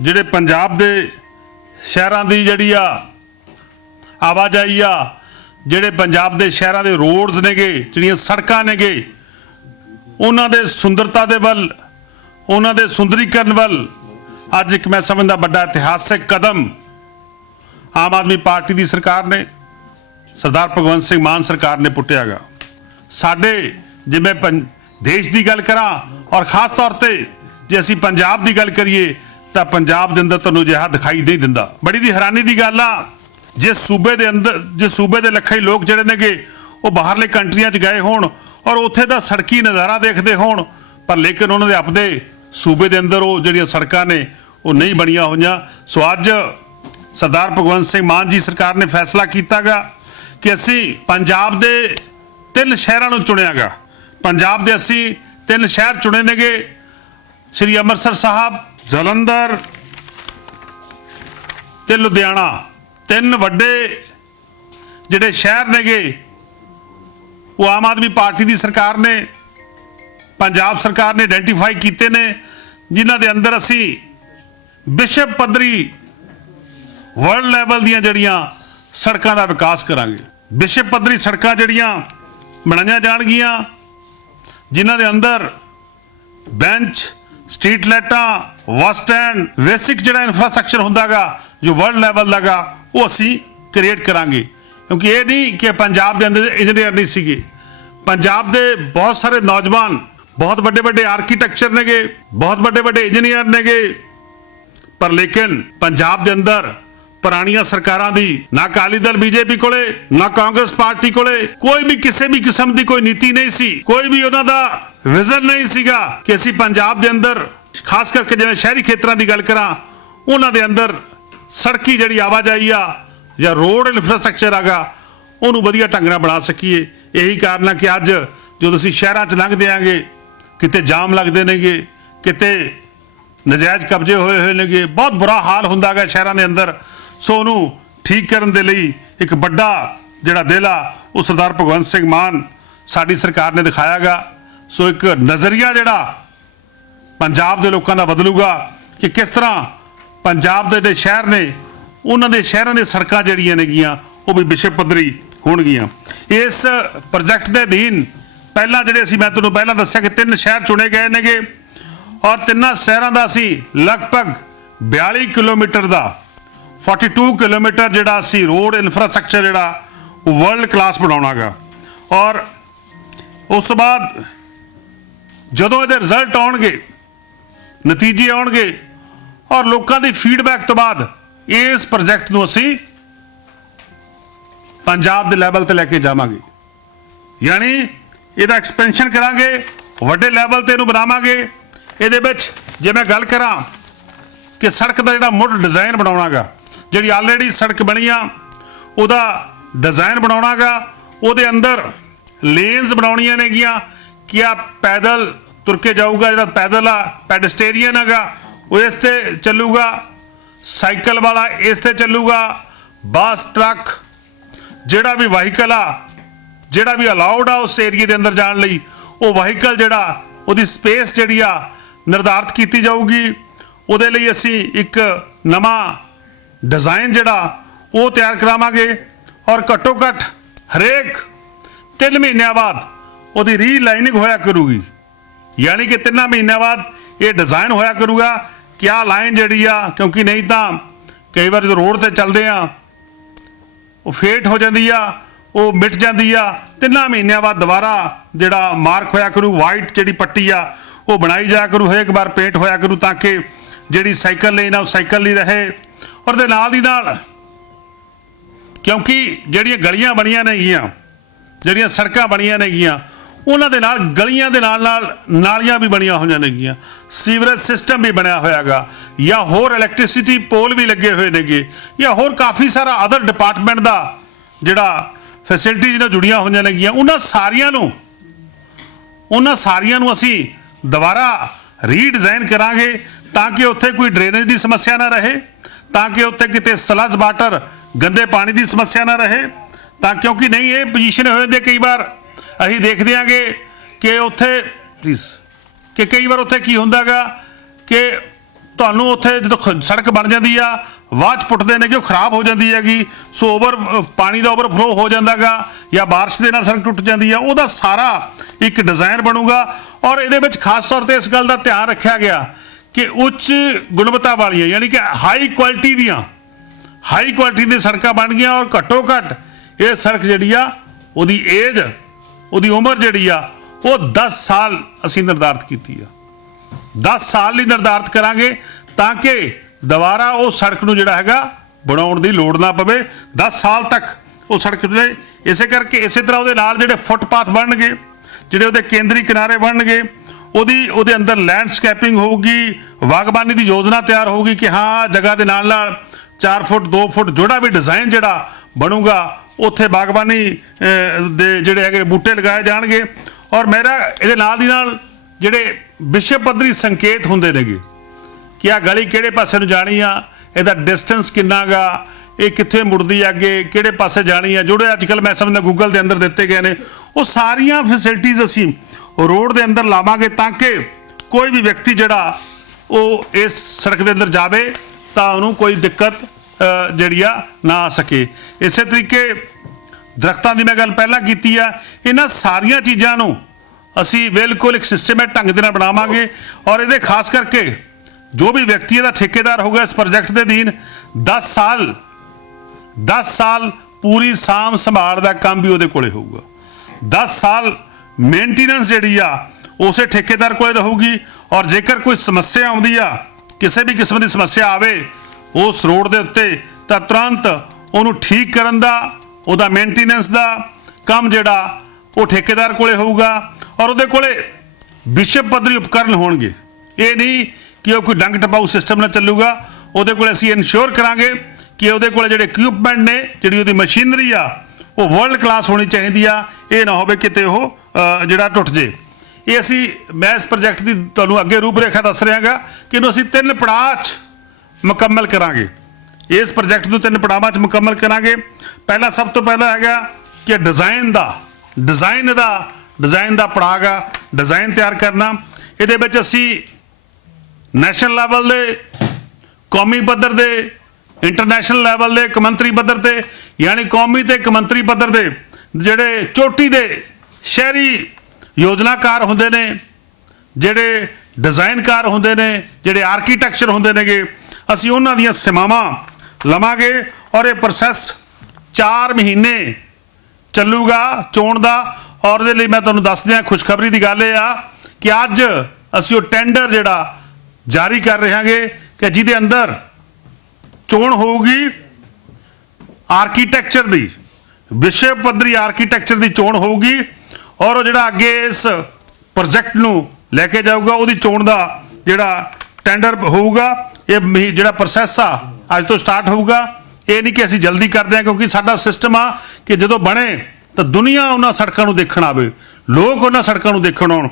ਜਿਹੜੇ ਪੰਜਾਬ ਦੇ ਸ਼ਹਿਰਾਂ ਦੀ ਜਿਹੜੀ ਆ ਆਵਾਜਾਈ ਆ, ਜਿਹੜੇ ਪੰਜਾਬ ਦੇ ਸ਼ਹਿਰਾਂ ਦੇ ਰੋਡਸ ਨੇਗੇ, ਜਿਹੜੀਆਂ ਸੜਕਾਂ ਨੇਗੇ, ਉਹਨਾਂ ਦੇ ਸੁੰਦਰਤਾ ਦੇ ਵੱਲ, ਉਹਨਾਂ ਦੇ ਸੁੰਦਰੀਕਰਨ ਵੱਲ ਅੱਜ ਇੱਕ ਮੈਂ ਸਮਝਦਾ ਵੱਡਾ ਇਤਿਹਾਸਕ ਕਦਮ ਆਮ ਆਦਮੀ ਪਾਰਟੀ ਦੀ ਸਰਕਾਰ ਨੇ, ਸਰਦਾਰ ਭਗਵੰਤ ਸਿੰਘ ਮਾਨ ਸਰਕਾਰ ਨੇ ਪੁੱਟਿਆਗਾ। ਸਾਡੇ ਜਿਵੇਂ ਪੰ- ਦੇਸ਼ ਦੀ ਗੱਲ ਕਰਾਂ ਔਰ ਖਾਸ ਤੌਰ ਤੇ ਜੇ ਅਸੀਂ ਪੰਜਾਬ ਦੀ ਗੱਲ ਕਰੀਏ ਤਾਂ ਪੰਜਾਬ ਦੇ ਅੰਦਰ ਤੁਹਾਨੂੰ ਅਜਿਹਾ ਦਿਖਾਈ ਨਹੀਂ ਦਿੰਦਾ। ਬੜੀ ਦੀ ਹੈਰਾਨੀ ਦੀ ਗੱਲ ਆ, ਜੇ ਸੂਬੇ ਦੇ ਅੰਦਰ, ਜੇ ਸੂਬੇ ਦੇ ਲੱਖਾਂ ਹੀ ਲੋਕ ਜਿਹੜੇ ਨੇਗੇ, ਉਹ ਬਾਹਰਲੇ ਕੰਟਰੀਆਂ 'ਚ ਗਏ ਹੋਣ ਔਰ ਉੱਥੇ ਦਾ ਸੜਕੀ ਨਜ਼ਾਰਾ ਦੇਖਦੇ ਹੋਣ, ਪਰ ਲੇਕਿਨ ਉਹਨਾਂ ਦੇ ਆਪਦੇ ਸੂਬੇ ਦੇ ਅੰਦਰ ਉਹ ਜਿਹੜੀਆਂ ਸੜਕਾਂ ਨੇ, ਉਹ ਨਹੀਂ ਬਣੀਆਂ ਹੋਈਆਂ। ਸੋ ਅੱਜ ਸਰਦਾਰ ਭਗਵੰਤ ਸਿੰਘ ਮਾਨ ਜੀ ਸਰਕਾਰ ਨੇ ਫੈਸਲਾ ਕੀਤਾਗਾ ਕਿ ਅਸੀਂ ਪੰਜਾਬ ਦੇ ਤਿੰਨ ਸ਼ਹਿਰਾਂ ਨੂੰ ਚੁਣਿਆਗਾ। ਪੰਜਾਬ ਦੇ ਅਸੀਂ ਤਿੰਨ ਸ਼ਹਿਰ ਚੁਣੇ ਨੇਗੇ, ਸ੍ਰੀ ਅੰਮ੍ਰਿਤਸਰ ਸਾਹਿਬ ਜਲੰਧਰ ਤੇ ਲੁਧਿਆਣਾ, ਤਿੰਨ ਵੱਡੇ ਜਿਹੜੇ ਸ਼ਹਿਰ ਨੇਗੇ, ਉਹ ਆਮ ਆਦਮੀ ਪਾਰਟੀ ਦੀ ਸਰਕਾਰ ਨੇ, ਪੰਜਾਬ ਸਰਕਾਰ ਨੇ ਆਇਡੈਂਟੀਫਾਈ ਕੀਤੇ ਨੇ, ਜਿਨ੍ਹਾਂ ਦੇ ਅੰਦਰ ਅਸੀਂ ਵਿਸ਼ਵ ਪੱਧਰੀ ਵਰਲਡ ਲੈਵਲ ਦੀਆਂ ਜਿਹੜੀਆਂ ਸੜਕਾਂ ਦਾ ਵਿਕਾਸ ਕਰਾਂਗੇ। ਵਿਸ਼ਵ ਪੱਧਰੀ ਸੜਕਾਂ ਜਿਹੜੀਆਂ ਬਣਾਈਆਂ ਜਾਣਗੀਆਂ, ਜਿਨ੍ਹਾਂ ਦੇ ਅੰਦਰ ਬੈਂਚ, ਸਟਰੀਟ ਲਾਈਟਾਂ ਬੱਸ ਸਟੈਂਡ ਬੇਸਿਕ ਜਿਹੜਾ ਇਨਫਰਾਸਟ੍ਰਕਚਰ ਹੁੰਦਾਗਾ, ਜੋ ਵਰਲਡ ਲੈਵਲ ਦਾਗਾ, ਉਹ ਅਸੀਂ ਕ੍ਰੀਏਟ ਕਰਾਂਗੇ। ਕਿਉਂਕਿ ਇਹ ਨਹੀਂ ਕਿ ਪੰਜਾਬ ਦੇ ਅੰਦਰ ਇੰਜੀਨੀਅਰ ਨਹੀਂ ਸੀਗੇ। ਪੰਜਾਬ ਦੇ ਬਹੁਤ ਸਾਰੇ ਨੌਜਵਾਨ, ਬਹੁਤ ਵੱਡੇ ਵੱਡੇ ਆਰਕੀਟੈਕਚਰ ਨੇਗੇ, ਬਹੁਤ ਵੱਡੇ ਵੱਡੇ ਇੰਜੀਨੀਅਰ ਨੇਗੇ। ਪਰ ਲੇਕਿਨ ਪੰਜਾਬ ਦੇ ਅੰਦਰ ਪੁਰਾਣੀਆਂ ਸਰਕਾਰਾਂ ਦੀ, ਨਾ ਅਕਾਲੀ ਦਲ ਬੀਜੇਪੀ ਕੋਲੇ, ਨਾ ਕਾਂਗਰਸ ਪਾਰਟੀ ਕੋਲੇ, ਕੋਈ ਵੀ ਕਿਸੇ ਵੀ ਕਿਸਮ ਦੀ ਕੋਈ ਨੀਤੀ ਨਹੀਂ ਸੀ। ਕੋਈ ਵੀ ਉਹਨਾਂ ਦਾ ਵਿਜ਼ਨ ਨਹੀਂ ਸੀਗਾ ਕਿ ਅਸੀਂ ਪੰਜਾਬ ਦੇ ਅੰਦਰ ਖਾਸ ਕਰਕੇ ਜਿਵੇਂ ਸ਼ਹਿਰੀ ਖੇਤਰਾਂ ਦੀ ਗੱਲ ਕਰਾਂ, ਉਹਨਾਂ ਦੇ ਅੰਦਰ ਸੜਕੀ ਜਿਹੜੀ ਆਵਾਜਾਈ ਆ ਜਾਂ ਰੋਡ ਇਨਫਰਾਸਟ੍ਰਕਚਰ ਆਗਾ ਉਹਨੂੰ ਵਧੀਆ ਢੰਗ ਨਾਲ ਬਣਾ ਸਕੀਏ। ਇਹੀ ਕਾਰਨ ਆ ਕਿ ਅੱਜ ਜਦੋਂ ਅਸੀਂ ਸ਼ਹਿਰਾਂ 'ਚ ਲੰਘਦੇ ਆਂਗੇ, ਕਿਤੇ ਜਾਮ ਲੱਗਦੇ ਨੇਗੇ, ਕਿਤੇ ਨਜਾਇਜ਼ ਕਬਜ਼ੇ ਹੋਏ ਹੋਏ ਨੇਗੇ, ਬਹੁਤ ਬੁਰਾ ਹਾਲ ਹੁੰਦਾਗਾ ਸ਼ਹਿਰਾਂ ਦੇ ਅੰਦਰ। ਸੋ ਉਹਨੂੰ ਠੀਕ ਕਰਨ ਦੇ ਲਈ ਇੱਕ ਵੱਡਾ ਜਿਹੜਾ ਦਿਲ ਆ, ਉਹ ਸਰਦਾਰ ਭਗਵੰਤ ਸਿੰਘ ਮਾਨ ਸਾਡੀ ਸਰਕਾਰ ਨੇ ਦਿਖਾਇਆਗਾ ਸੋ ਇੱਕ ਨਜ਼ਰੀਆ ਜਿਹੜਾ ਪੰਜਾਬ ਦੇ ਲੋਕਾਂ ਦਾ ਬਦਲੂਗਾ ਕਿ ਕਿਸ ਤਰ੍ਹਾਂ ਪੰਜਾਬ ਦੇ ਜਿਹੜੇ ਸ਼ਹਿਰ ਨੇ, ਉਹਨਾਂ ਦੇ ਸ਼ਹਿਰਾਂ ਦੇ ਸੜਕਾਂ ਜਿਹੜੀਆਂ ਨੇਗੀਆਂ, ਉਹ ਵੀ ਵਿਸ਼ਵ ਪੱਧਰੀ ਹੋਣਗੀਆਂ। ਇਸ ਪ੍ਰੋਜੈਕਟ ਦੇ ਅਧੀਨ ਪਹਿਲਾਂ ਜਿਹੜੇ ਅਸੀਂ, ਮੈਂ ਤੁਹਾਨੂੰ ਪਹਿਲਾਂ ਦੱਸਿਆ ਕਿ ਤਿੰਨ ਸ਼ਹਿਰ ਚੁਣੇ ਗਏ ਨੇਗੇ ਔਰ ਤਿੰਨਾਂ ਸ਼ਹਿਰਾਂ ਦਾ ਅਸੀਂ ਲਗਭਗ 42 ਕਿਲੋਮੀਟਰ ਦਾ 42 ਕਿਲੋਮੀਟਰ ਜਿਹੜਾ ਅਸੀਂ ਰੋਡ ਇਨਫਰਾਸਟ੍ਰਕਚਰ ਜਿਹੜਾ, ਉਹ ਵਰਲਡ ਕਲਾਸ ਬਣਾਉਣਾਗਾ। ਔਰ ਉਸ ਤੋਂ ਬਾਅਦ ਜਦੋਂ ਇਹਦੇ ਰਿਜ਼ਲਟ ਆਉਣਗੇ ਨਤੀਜੇ ਆਉਣਗੇ ਔਰ ਲੋਕਾਂ ਦੀ ਫੀਡਬੈਕ ਤੋਂ ਬਾਅਦ ਇਸ ਪ੍ਰੋਜੈਕਟ ਨੂੰ ਅਸੀਂ ਪੰਜਾਬ ਦੇ ਲੈਵਲ ਤੇ ਲੈ ਕੇ ਜਾਵਾਂਗੇ। ਯਾਨੀ ਇਹਦਾ ਐਕਸਪੈਂਸ਼ਨ ਕਰਾਂਗੇ, ਵੱਡੇ ਲੈਵਲ ਤੇ ਇਹਨੂੰ ਬਣਾਵਾਂਗੇ। ਇਹਦੇ ਵਿੱਚ ਜੇ ਮੈਂ ਗੱਲ ਕਰਾਂ ਕਿ ਸੜਕ ਦਾ ਜਿਹੜਾ ਮੁੱਢ ਡਿਜ਼ਾਈਨ ਬਣਾਉਣਾਗਾ, ਜਿਹੜੀ ਆਲਰੇਡੀ ਸੜਕ ਬਣੀ ਆ, ਉਹਦਾ ਡਿਜ਼ਾਈਨ ਬਣਾਉਣਾਗਾ, ਉਹਦੇ ਅੰਦਰ ਲੇਨਸ ਬਣਾਉਣੀਆਂ ਨੇਗੀਆਂ ਕਿ ਆ ਪੈਦਲ ਤੁਰ ਕੇ ਜਾਊਗਾ, ਜਿਹੜਾ ਪੈਦਲ ਆ, ਪੈਡਸਟੇਰੀਅਨ ਹੈਗਾ, ਉਹ ਇਸ ਤੇ ਚੱਲੂਗਾ, ਸਾਈਕਲ ਵਾਲਾ ਇਸ ਤੇ ਚੱਲੂਗਾ, ਬੱਸ, ਟਰੱਕ, ਜਿਹੜਾ ਵੀ ਵਾਹੀਕਲ ਆ, ਜਿਹੜਾ ਵੀ ਅਲਾਉਡ ਆ ਉਸ ਏਰੀਏ ਦੇ ਅੰਦਰ ਜਾਣ ਲਈ, ਉਹ ਵਾਹੀਕਲ ਜਿਹੜਾ, ਉਹਦੀ ਸਪੇਸ ਜਿਹੜੀ ਆ, ਨਿਰਧਾਰਤ ਕੀਤੀ ਜਾਊਗੀ। ਉਹਦੇ ਲਈ ਅਸੀਂ ਇੱਕ ਨਵਾਂ ਡਿਜ਼ਾਈਨ ਜਿਹੜਾ, ਉਹ ਤਿਆਰ ਕਰਾਵਾਂਗੇ ਔਰ ਘੱਟੋ ਘੱਟ ਹਰੇਕ 3 ਮਹੀਨਿਆਂ ਬਾਅਦ ਉਹਦੀ ਰੀਲਾਈਨਿੰਗ ਹੋਇਆ ਕਰੂਗੀ। ਯਾਨੀ ਕਿ ਤਿੰਨਾਂ ਮਹੀਨਿਆਂ ਬਾਅਦ ਇਹ ਡਿਜ਼ਾਈਨ ਹੋਇਆ ਕਰੂਗਾ। ਕਿ ਆਹ ਲਾਈਨ ਜਿਹੜੀ ਆ, ਕਿਉਂਕਿ ਨਹੀਂ ਤਾਂ ਕਈ ਵਾਰ ਜਦੋਂ ਰੋਡ ਤੇ ਚੱਲਦੇ ਆ, ਉਹ ਫੇਟ ਹੋ ਜਾਂਦੀ ਆ, ਉਹ ਮਿਟ ਜਾਂਦੀ ਆ। ਤਿੰਨਾਂ ਮਹੀਨਿਆਂ ਬਾਅਦ ਦੁਬਾਰਾ ਜਿਹੜਾ ਮਾਰਕ ਹੋਇਆ ਕਰੂ ਵਾਈਟ ਜਿਹੜੀ ਪੱਟੀ ਆ, ਉਹ ਬਣਾਈ ਜਾਇਆ ਕਰੂ, ਹਰੇਕ ਵਾਰ ਪੇਂਟ ਹੋਇਆ ਕਰੂ ਤਾਂ ਕਿ ਜਿਹੜੀ ਸਾਈਕਲ ਲੇਨ ਆ, ਉਹ ਸਾਈਕਲ ਲਈ ਰਹੇ। ਔਰ ਦੇ ਨਾਲ ਦੀ ਨਾਲ ਕਿਉਂਕਿ ਜਿਹੜੀਆਂ ਗਲੀਆਂ ਬਣੀਆਂ ਨੇਗੀਆਂ, ਜਿਹੜੀਆਂ ਸੜਕਾਂ ਬਣੀਆਂ ਨੇਗੀਆਂ ਉਹਨਾਂ ਦੇ ਨਾਲ, ਗਲੀਆਂ ਦੇ ਨਾਲ ਨਾਲ ਨਾਲੀਆਂ ਵੀ ਬਣੀਆਂ ਹੋਈਆਂ ਨੇਗੀਆਂ। ਸੀਵਰੇਜ ਸਿਸਟਮ ਵੀ ਬਣਿਆ ਹੋਇਆਗਾ। ਜਾਂ ਹੋਰ ਇਲੈਕਟ੍ਰਿਸਿਟੀ ਪੋਲ ਵੀ ਲੱਗੇ ਹੋਏ ਨੇਗੇ। ਜਾਂ ਹੋਰ ਕਾਫੀ ਸਾਰਾ ਅਦਰ ਡਿਪਾਰਟਮੈਂਟ ਦਾ ਜਿਹੜਾ ਫੈਸਿਲਿਟੀਜ਼ ਨਾਲ ਜੁੜੀਆਂ ਹੋਈਆਂ ਨੇਗੀਆਂ। ਉਹਨਾਂ ਸਾਰੀਆਂ ਨੂੰ, ਉਹਨਾਂ ਸਾਰੀਆਂ ਨੂੰ ਅਸੀਂ ਦੁਬਾਰਾ ਰੀਡਿਜ਼ਾਈਨ ਕਰਾਂਗੇ ਤਾਂ ਕਿ ਉੱਥੇ ਕੋਈ ਡਰੇਨੇਜ ਦੀ ਸਮੱਸਿਆ ਨਾ ਰਹੇ, ਤਾਂ ਕਿ ਉੱਥੇ ਕਿਤੇ ਸਲਜ ਵਾਟਰ ਗੰਦੇ ਪਾਣੀ ਦੀ ਸਮੱਸਿਆ ਨਾ ਰਹੇ, ਤਾਂ ਕਿਉਂਕਿ ਨਹੀਂ, ਇਹ ਪੋਜੀਸ਼ਨ ਹੋਏ ਹੁੰਦੇ ਕਈ ਵਾਰ ਅਸੀਂ ਦੇਖਦੇ ਆਂਗੇ ਕਿ ਉੱਥੇ ਪਲੀਜ਼ ਕਿ ਕਈ ਵਾਰ ਉੱਥੇ ਕੀ ਹੁੰਦਾਗਾ ਕਿ ਤੁਹਾਨੂੰ ਉੱਥੇ ਜਦੋਂ ਖ- ਸੜਕ ਬਣ ਜਾਂਦੀ ਆ ਬਾਅਦ 'ਚ ਪੁੱਟਦੇ ਨੇ ਕਿ ਉਹ ਖਰਾਬ ਹੋ ਜਾਂਦੀ ਹੈਗੀ, ਸੋ ਓਵਰ ਪਾਣੀ ਦਾ ਓਵਰਫਲੋ ਹੋ ਜਾਂਦਾਗਾ ਜਾਂ ਬਾਰਿਸ਼ ਦੇ ਨਾਲ ਸੜਕ ਟੁੱਟ ਜਾਂਦੀ ਆ, ਉਹਦਾ ਸਾਰਾ ਇੱਕ ਡਿਜ਼ਾਈਨ ਬਣੂਗਾ। ਔਰ ਇਹਦੇ ਵਿੱਚ ਖਾਸ ਤੌਰ ਤੇ ਇਸ ਗੱਲ ਦਾ ਧਿਆਨ ਰੱਖਿਆ ਗਿਆ ਕਿ ਉੱਚ ਗੁਣਵੱਤਾ ਵਾਲੀਆਂ, ਯਾਨੀ ਕਿ ਹਾਈ ਕੁਆਲਿਟੀ ਦੀਆਂ ਹਾਈ ਕੁਆਲਿਟੀ ਦੀਆਂ ਸੜਕਾਂ ਬਣ ਗਈਆਂ ਔਰ ਘੱਟੋ ਘੱਟ ਇਹ ਸੜਕ ਜਿਹੜੀ ਆ, ਉਹਦੀ ਏਜ ਉਹਦੀ ਉਮਰ ਜਿਹੜੀ ਆ, ਉਹ 10 ਸਾਲ ਅਸੀਂ ਨਿਰਧਾਰਤ ਕੀਤੀ ਆ। 10 ਸਾਲ ਲਈ ਨਿਰਧਾਰਤ ਕਰਾਂਗੇ ਤਾਂ ਕਿ ਦੁਬਾਰਾ ਉਹ ਸੜਕ ਨੂੰ ਜਿਹੜਾ ਹੈਗਾ ਬਣਾਉਣ ਦੀ ਲੋੜ ਨਾ ਪਵੇ। 10 ਸਾਲ ਤੱਕ ਉਹ ਸੜਕ ਜਿਹੜੇ, ਇਸੇ ਕਰਕੇ ਇਸੇ ਤਰ੍ਹਾਂ ਉਹਦੇ ਨਾਲ ਜਿਹੜੇ ਫੁੱਟਪਾਥ ਬਣਨਗੇ, ਜਿਹੜੇ ਉਹਦੇ ਕੇਂਦਰੀ ਕਿਨਾਰੇ ਬਣਨਗੇ, ਉਹਦੀ, ਉਹਦੇ ਅੰਦਰ ਲੈਂਡਸਕੇਪਿੰਗ ਹੋਊਗੀ, ਬਾਗਬਾਨੀ ਦੀ ਯੋਜਨਾ ਤਿਆਰ ਹੋਊਗੀ ਕਿ ਹਾਂ, ਜਗ੍ਹਾ ਦੇ ਨਾਲ ਨਾਲ 4 ਫੁੱਟ 2 ਫੁੱਟ ਜਿਹੜਾ ਵੀ ਡਿਜ਼ਾਈਨ ਜਿਹੜਾ ਬਣੂਗਾ ਉੱਥੇ ਬਾਗਬਾਨੀ ਦੇ ਜਿਹੜੇ ਹੈਗੇ ਬੂਟੇ ਲਗਾਏ ਜਾਣਗੇ। ਔਰ ਮੇਰਾ ਇਹਦੇ ਨਾਲ ਦੀ ਨਾਲ ਜਿਹੜੇ ਵਿਸ਼ਵ ਪੱਧਰੀ ਸੰਕੇਤ ਹੁੰਦੇ ਨੇਗੇ ਕਿ ਆ ਗਲੀ ਕਿਹੜੇ ਪਾਸੇ ਨੂੰ ਜਾਣੀ ਆ, ਇਹਦਾ ਡਿਸਟੈਂਸ ਕਿੰਨਾਗਾ ਇਹ ਕਿੱਥੇ ਮੁੜਦੀ ਆ ਅੱਗੇ, ਕਿਹੜੇ ਪਾਸੇ ਜਾਣੀ ਆ। ਜਿਹੜੇ ਅੱਜ ਕੱਲ ਮੈਂ ਸਮਝਦਾ ਗੂਗਲ ਦੇ ਅੰਦਰ ਦਿੱਤੇ ਗਏ ਨੇ, ਉਹ ਸਾਰੀਆਂ ਫੈਸਿਲਿਟੀਆਂ ਅਸੀਂ ਰੋਡ ਦੇ ਅੰਦਰ ਲਾਵਾਂਗੇ ਤਾਂ ਕਿ ਕੋਈ ਵੀ ਵਿਅਕਤੀ ਜਿਹੜਾ ਉਹ ਇਸ ਸੜਕ ਦੇ ਅੰਦਰ ਜਾਵੇ, ਤਾਂ ਉਹਨੂੰ ਕੋਈ ਦਿੱਕਤ ਜਿਹੜੀ ਆ, ਨਾ ਆ ਸਕੇ। ਇਸੇ ਤਰੀਕੇ ਦਰਖਤਾਂ ਦੀ ਮੈਂ ਗੱਲ ਪਹਿਲਾਂ ਕੀਤੀ ਆ, ਇਹਨਾਂ ਸਾਰੀਆਂ ਚੀਜ਼ਾਂ ਨੂੰ ਅਸੀਂ ਬਿਲਕੁਲ ਇੱਕ ਸਿਸਟਮੈਟਿਕ ਢੰਗ ਦੇ ਨਾਲ ਬਣਾਵਾਂਗੇ ਔਰ ਇਹਦੇ ਖਾਸ ਕਰਕੇ ਜੋ ਵੀ ਵਿਅਕਤੀ ਇਹਦਾ ਠੇਕੇਦਾਰ ਹੋਊਗਾ ਇਸ ਪ੍ਰੋਜੈਕਟ ਦੇ ਅਧੀਨ 10 ਸਾਲ 10 ਸਾਲ ਪੂਰੀ ਸਾਂਭ ਸੰਭਾਲ ਦਾ ਕੰਮ ਵੀ ਉਹਦੇ ਕੋਲੇ ਹੋਊਗਾ। 10 ਸਾਲ ਮੇਨਟੇਨੈਂਸ ਜਿਹੜੀ ਆ, ਉਸੇ ਠੇਕੇਦਾਰ ਕੋਲੇ ਰਹੂਗੀ ਔਰ ਜੇਕਰ ਕੋਈ ਸਮੱਸਿਆ ਆਉਂਦੀ ਆ, ਕਿਸੇ ਵੀ ਕਿਸਮ ਦੀ ਸਮੱਸਿਆ ਆਵੇ ਉਸ ਰੋਡ ਦੇ ਉੱਤੇ ਤਾਂ ਤੁਰੰਤ ਉਹਨੂੰ ਠੀਕ ਕਰਨ ਦਾ, ਉਹਦਾ ਮੇਨਟੇਨੈਂਸ ਦਾ ਕੰਮ ਜਿਹੜਾ, ਉਹ ਠੇਕੇਦਾਰ ਕੋਲੇ ਹੋਊਗਾ ਔਰ ਉਹਦੇ ਕੋਲੇ ਵਿਸ਼ਵ ਪੱਧਰੀ ਉਪਕਰਨ ਹੋਣਗੇ। ਇਹ ਨਹੀਂ ਕਿ ਉਹ ਕੋਈ ਡੰਗ ਟਪਾਊ ਸਿਸਟਮ ਨਾਲ ਚੱਲੂਗਾ, ਉਹਦੇ ਕੋਲ ਅਸੀਂ ਇਨਸ਼ੋਰ ਕਰਾਂਗੇ ਕਿ ਉਹਦੇ ਕੋਲ ਜਿਹੜੇ ਇਕਵਿਪਮੈਂਟ ਨੇ, ਜਿਹੜੀ ਉਹਦੀ ਮਸ਼ੀਨਰੀ ਆ, ਉਹ ਵਰਲਡ ਕਲਾਸ ਹੋਣੀ ਚਾਹੀਦੀ ਆ, ਇਹ ਨਾ ਹੋਵੇ ਕਿਤੇ ਉਹ ਜਿਹੜਾ ਟੁੱਟ ਜੇ। ਇਹ ਅਸੀਂ, ਮੈਂ ਇਸ ਪ੍ਰੋਜੈਕਟ ਦੀ ਤੁਹਾਨੂੰ ਅੱਗੇ ਰੂਪਰੇਖਾ ਦੱਸ ਰਿਹਾਗਾ ਕਿ ਇਹਨੂੰ ਅਸੀਂ ਤਿੰਨ ਪੜਾਅ 'ਚ ਮੁਕੰਮਲ ਕਰਾਂਗੇ। ਇਸ ਪ੍ਰੋਜੈਕਟ ਨੂੰ ਤਿੰਨ ਪੜਾਵਾਂ 'ਚ ਮੁਕੰਮਲ ਕਰਾਂਗੇ। ਪਹਿਲਾ ਸਭ ਤੋਂ ਪਹਿਲਾ ਹੈਗਾ ਕਿ ਡਿਜ਼ਾਈਨ ਦਾ ਡਿਜ਼ਾਈਨ ਦਾ ਡਿਜ਼ਾਈਨ ਦਾ ਪੜਾਗਾ ਡਿਜ਼ਾਈਨ ਤਿਆਰ ਕਰਨਾ। ਇਹਦੇ ਵਿੱਚ ਅਸੀਂ ਨੈਸ਼ਨਲ ਲੈਵਲ ਦੇ, ਕੌਮੀ ਪੱਧਰ ਦੇ ਇੰਟਰਨੈਸ਼ਨਲ ਲੈਵਲ ਦੇ, ਕਮੰਤਰੀ ਪੱਧਰ ਤੇ, ਯਾਨੀ ਕੌਮੀ ਤੇ ਕਮੰਤਰੀ ਪੱਧਰ ਦੇ ਜਿਹੜੇ ਚੋਟੀ ਦੇ ਸ਼ਹਿਰੀ ਯੋਜਨਾਕਾਰ ਹੁੰਦੇ ਨੇ, ਜਿਹੜੇ ਡਿਜ਼ਾਈਨਕਾਰ ਹੁੰਦੇ ਨੇ, ਜਿਹੜੇ ਆਰਕੀਟੈਕਚਰ ਹੁੰਦੇ ਨੇਗੇ ਅਸੀਂ ਉਹਨਾਂ ਦੀਆਂ ਸੇਵਾਵਾਂ ਲਵਾਂਗੇ ਔਰ ਇਹ ਪ੍ਰੋਸੈਸ 4 ਮਹੀਨੇ ਚੱਲੂਗਾ ਚੋਣ ਦਾ ਔਰ ਇਹਦੇ ਲਈ ਮੈਂ ਤੁਹਾਨੂੰ ਦੱਸ ਦਿਆਂ, ਖੁਸ਼ਖਬਰੀ ਦੀ ਗੱਲ ਇਹ ਆ ਕਿ ਅੱਜ ਅਸੀਂ ਉਹ ਟੈਂਡਰ ਜਿਹੜਾ ਜਾਰੀ ਕਰ ਰਹੇ ਹਾਂਗੇ ਕਿ ਜਿਹਦੇ ਅੰਦਰ ਚੋਣ ਹੋਊਗੀ ਆਰਕੀਟੈਕਚਰ ਦੀ, ਵਿਸ਼ਵ ਪੱਧਰੀ ਆਰਕੀਟੈਕਚਰ ਦੀ ਚੋਣ ਹੋਊਗੀ ਔਰ ਉਹ ਜਿਹੜਾ ਅੱਗੇ ਇਸ ਪ੍ਰੋਜੈਕਟ ਨੂੰ ਲੈ ਕੇ ਜਾਊਗਾ, ਉਹਦੀ ਚੋਣ ਦਾ ਜਿਹੜਾ ਟੈਂਡਰ ਹੋਊਗਾ। ਇਹ ਜਿਹੜਾ ਪ੍ਰੋਸੈਸ ਆ, ਅੱਜ ਤੋਂ ਸਟਾਰਟ ਹੋਊਗਾ। ਇਹ ਨਹੀਂ ਕਿ ਅਸੀਂ ਜਲਦੀ ਕਰਦੇ ਹਾਂ, ਕਿਉਂਕਿ ਸਾਡਾ ਸਿਸਟਮ ਆ ਕਿ ਜਦੋਂ ਬਣੇ ਤਾਂ ਦੁਨੀਆ ਉਹਨਾਂ ਸੜਕਾਂ ਨੂੰ ਦੇਖਣ ਆਵੇ। ਲੋਕ ਉਹਨਾਂ ਸੜਕਾਂ ਨੂੰ ਦੇਖਣ ਆਉਣ।